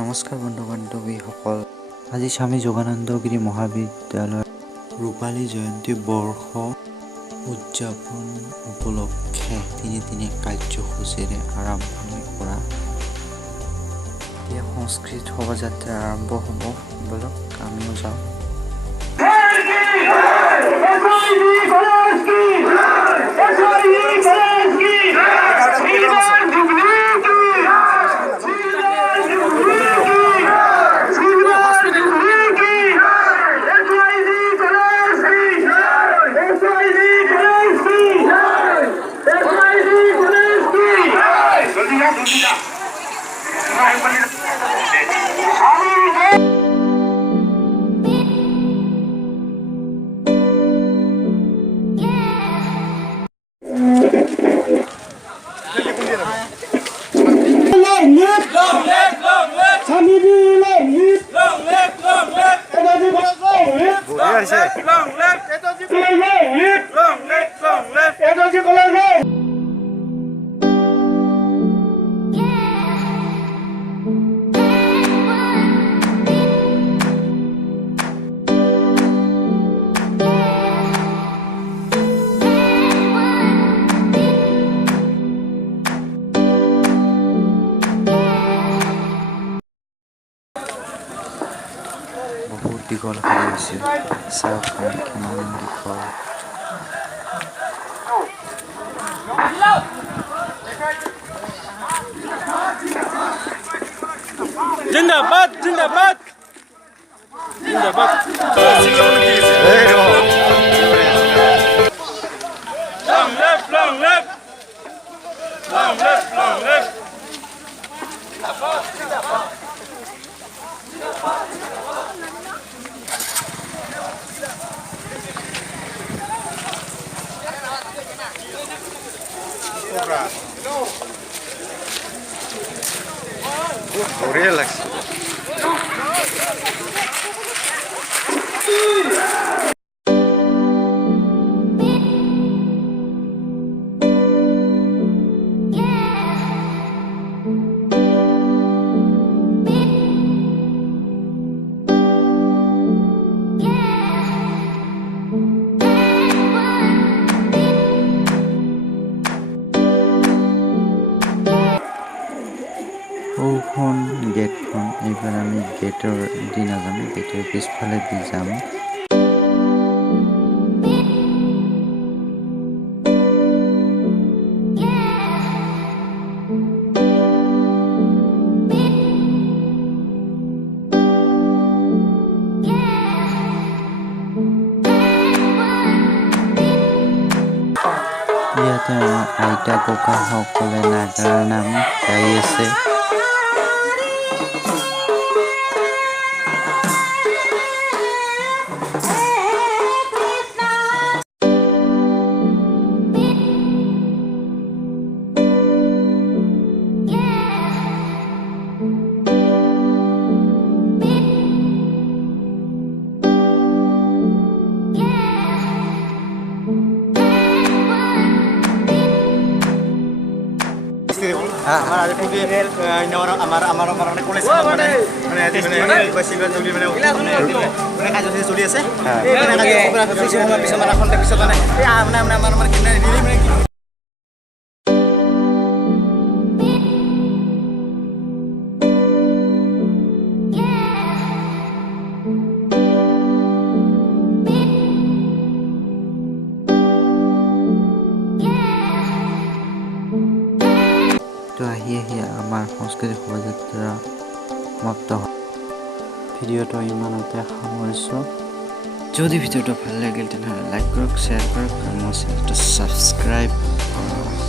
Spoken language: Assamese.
নমস্কাৰ বন্ধু-বান্ধৱীসকল। আজি স্বামী যোগানন্দ গিৰি মহাবিদ্যালয়ৰ ৰূপালী জয়ন্তী বৰ্ষ উদযাপন উপলক্ষে তিনিদিনীয়া কাৰ্যসূচীৰে আৰম্ভণি কৰা এতিয়া সংস্কৃত শোভাযাত্ৰা আৰম্ভ হ'ব। বলক আমিও যাওঁ। বহুত দীঘল হৈ গৈছিল। চাওক কিমান দীঘল। জিন্দাবাদ জিন্দাবাদ জিন্দাবাদ। Long left, long left, long left, long left. বঢ়িয়া লাগছে। সৌখন গেটখন এইবাৰ আমি গেটৰ দি নাযাম, গেটৰ পিছফালে দি যাম। ইয়াতে আমাৰ আইতা ককাসকলে নাগাৰা নাম গাই আছে। আমাৰ আজ থেকে আমাৰ কলেজ মানে কাৰ্যসূচী চলি আছে। তো আহি আমাৰ সংস্কৃতিক শোভাযাত্ৰা সমাপ্ত হয়। ভিডিঅ'টো ইমানতে সামৰিছোঁ। যদি ভিডিঅ'টো ভাল লাগিল তেনেহ'লে লাইক কৰক, শ্বেয়াৰ কৰক আৰু মোৰ চেনেলটো ছাবস্ক্ৰাইব কৰক।